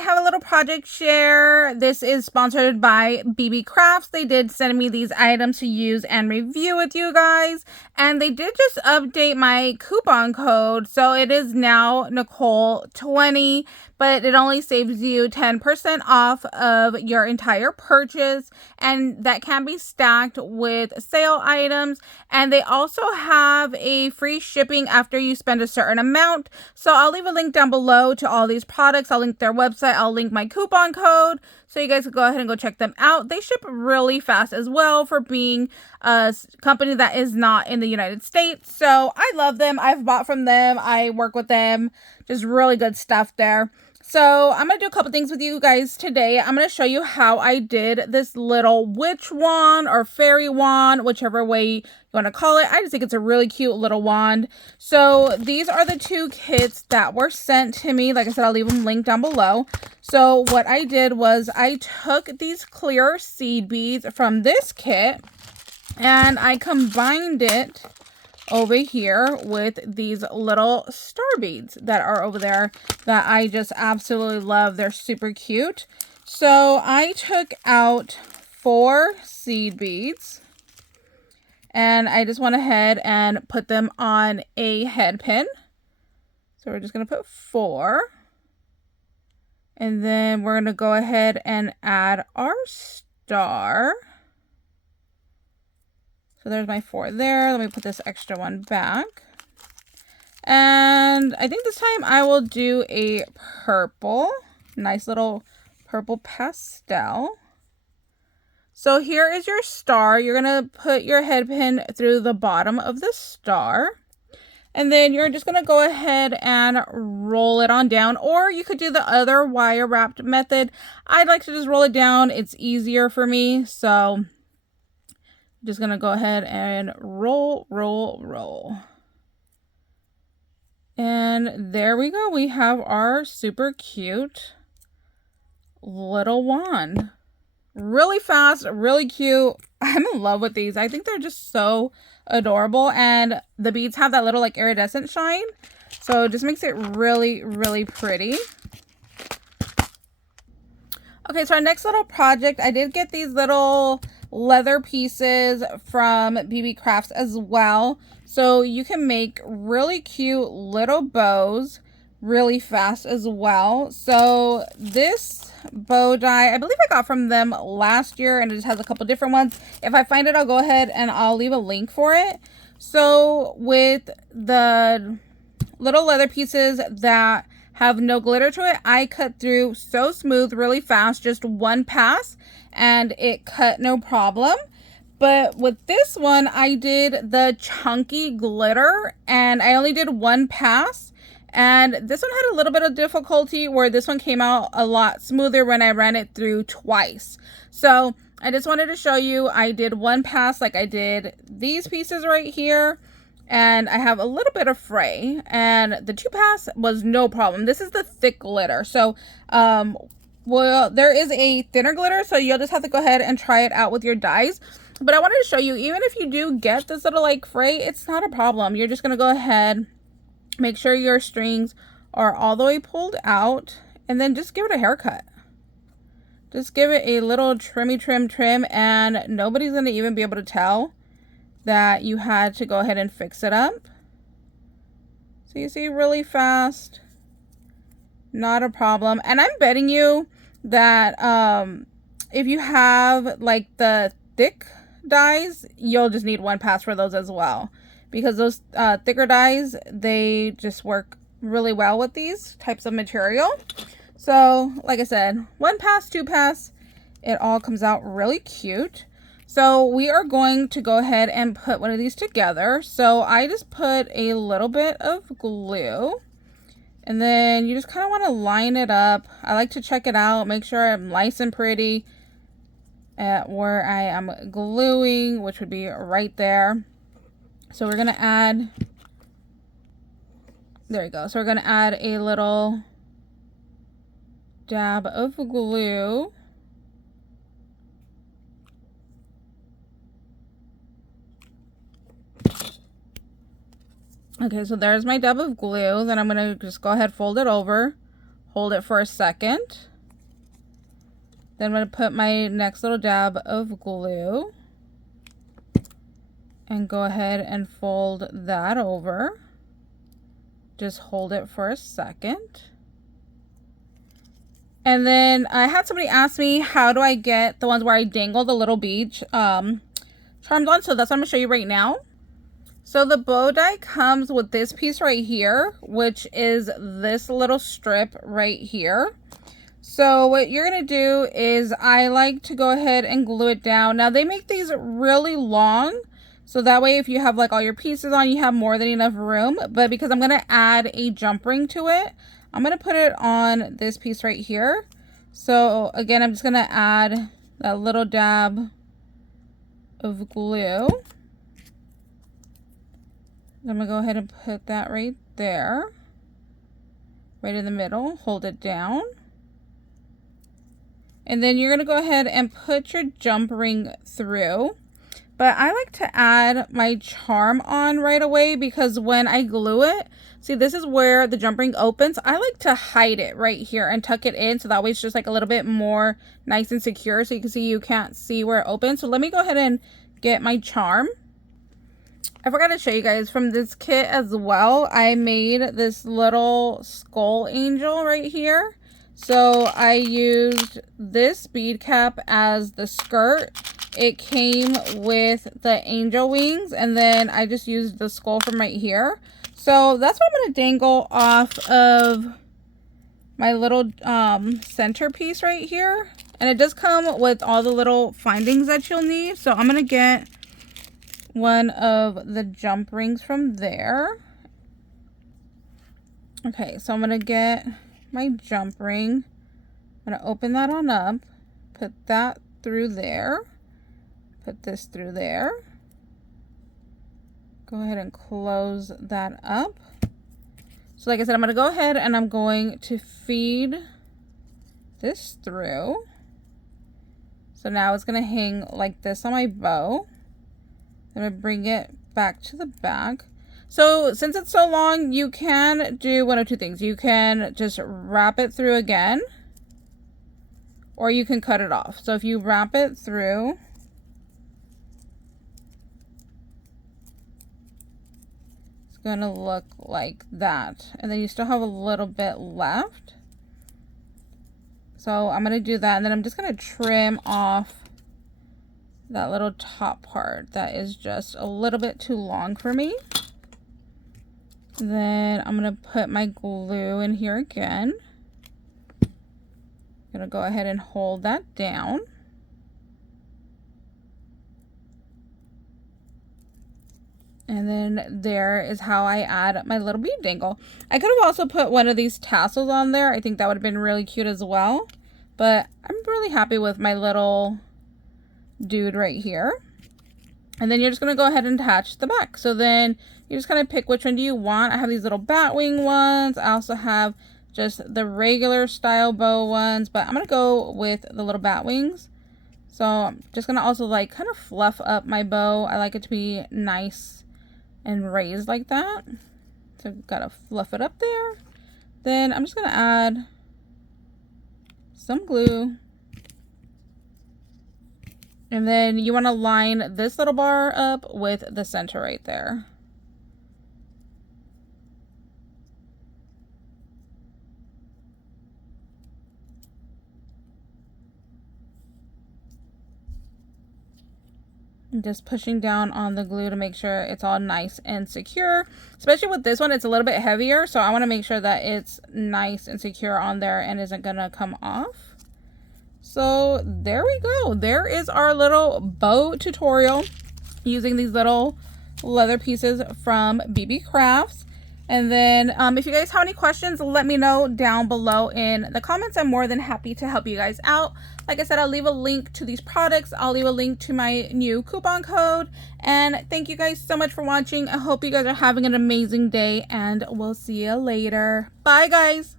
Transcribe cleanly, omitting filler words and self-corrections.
have a little project share. This is sponsored by BeeBeeCraft. They did send me these items to use and review with you guys. And they did just update my coupon code. So it is now Nicole20, but it only saves you 10% off of your entire purchase. And that can be stacked with sale items. And they also have a free shipping after you spend a certain amount. So I'll leave a link down below to all these products. I'll link their website. I'll link my coupon code so you guys can go ahead and go check them out. They ship really fast as well for being a company that is not in the United States. So I love them. I've bought from them. I work with them. Just really good stuff there. So I'm going to do a couple things with you guys today. I'm going to show you how I did this little witch wand or fairy wand, whichever way you want to call it. I just think it's a really cute little wand. So these are the two kits that were sent to me. Like I said, I'll leave them linked down below. So what I did was I took these clear seed beads from this kit and I combined it over here with these little star beads that are over there that I just absolutely love. They're super cute. So I took out 4 seed beads and I just went ahead and put them on a head pin. So we're just going to put 4. And then we're going to go ahead and add our star. So there's my 4 there. Let me put this extra one back. And I think this time I will do a purple. Nice little purple pastel. So here is your star. You're going to put your head pin through the bottom of the star. And then you're just going to go ahead and roll it on down. Or you could do the other wire wrapped method. I'd like to just roll it down. It's easier for me. So just going to go ahead and roll. And there we go. We have our super cute little wand. Really fast, really cute. I'm in love with these. I think they're just so adorable. And the beads have that little like iridescent shine. So it just makes it really, really pretty. Okay, so our next little project, I did get these little leather pieces from BeeBeeCraft as well. So you can make really cute little bows really fast as well. So this bow die, I believe I got from them last year, and it just has a couple different ones. If I find it, I'll go ahead and I'll leave a link for it. So with the little leather pieces that have no glitter to it, I cut through so smooth, really fast, just one pass, and it cut no problem. But with this one, I did the chunky glitter, and I only did one pass. And this one had a little bit of difficulty where this one came out a lot smoother when I ran it through twice. So I just wanted to show you, I did one pass like I did these pieces right here. And I have a little bit of fray, and the 2 pass was no problem. This is the thick glitter. So, well, there is a thinner glitter, so you'll just have to go ahead and try it out with your dies. But I wanted to show you, even if you do get this little like fray, it's not a problem. You're just going to go ahead, make sure your strings are all the way pulled out, and then just give it a haircut. Just give it a little trim, and nobody's going to even be able to tell that you had to go ahead and fix it up. So you see, really fast, not a problem. And I'm betting you that if you have like the thick dies, you'll just need one pass for those as well, because those thicker dies, they just work really well with these types of material. So like I said, 1 pass, 2 pass, it all comes out really cute. So we are going to go ahead and put one of these together. So I just put a little bit of glue, and then you just kind of want to line it up. I like to check it out, make sure I'm nice and pretty at where I am gluing, which would be right there. So we're going to add, there you go. So we're going to add a little dab of glue. Okay, so there's my dab of glue. Then I'm going to just go ahead, fold it over, hold it for a second. Then I'm going to put my next little dab of glue and go ahead and fold that over. Just hold it for a second. And then I had somebody ask me, how do I get the ones where I dangle the little bead charms on? So that's what I'm going to show you right now. So the bow die comes with this piece right here, which is this little strip right here. So what you're going to do is I like to go ahead and glue it down. Now they make these really long, so that way if you have like all your pieces on, you have more than enough room. But because I'm going to add a jump ring to it, I'm going to put it on this piece right here. So again, I'm just going to add that little dab of glue. I'm going to go ahead and put that right there, right in the middle, hold it down. And then you're going to go ahead and put your jump ring through. But I like to add my charm on right away because when I glue it, see, this is where the jump ring opens. I like to hide it right here and tuck it in so that way it's just like a little bit more nice and secure, so you can see you can't see where it opens. So let me go ahead and get my charm. I forgot to show you guys from this kit as well. I made this little skull angel right here. So I used this bead cap as the skirt. It came with the angel wings, and then I just used the skull from right here. So that's what I'm going to dangle off of my little centerpiece right here. And it does come with all the little findings that you'll need. So I'm going to get one of the jump rings from there. Okay, so I'm going to get my jump ring. I'm going to open that on up, put that through there, put this through there. Go ahead and close that up. So like I said, I'm going to go ahead and I'm going to feed this through. So now it's going to hang like this on my bow. I'm going to bring it back to the back. So since it's so long, you can do one of two things. You can just wrap it through again, or you can cut it off. So if you wrap it through, it's going to look like that. And then you still have a little bit left. So I'm going to do that, and then I'm just going to trim off that little top part that is just a little bit too long for me. Then I'm going to put my glue in here again. I'm going to go ahead and hold that down. And then there is how I add my little bead dangle. I could have also put one of these tassels on there. I think that would have been really cute as well. But I'm really happy with my little dude right here. And then you're just going to go ahead and attach the back. So then you're just going to pick which one do you want. I have these little bat wing ones. I also have just the regular style bow ones, but I'm going to go with the little bat wings. So I'm just going to also like kind of fluff up my bow. I like it to be nice and raised like that. So I've got to fluff it up there. Then I'm just going to add some glue. And then you want to line this little bar up with the center right there. And just pushing down on the glue to make sure it's all nice and secure. Especially with this one, it's a little bit heavier, so I want to make sure that it's nice and secure on there and isn't gonna come off. So there we go. There is our little bow tutorial using these little leather pieces from BeeBeeCraft. And then if you guys have any questions, let me know down below in the comments. I'm more than happy to help you guys out. Like I said, I'll leave a link to these products. I'll leave a link to my new coupon code. And thank you guys so much for watching. I hope you guys are having an amazing day, and we'll see you later. Bye, guys.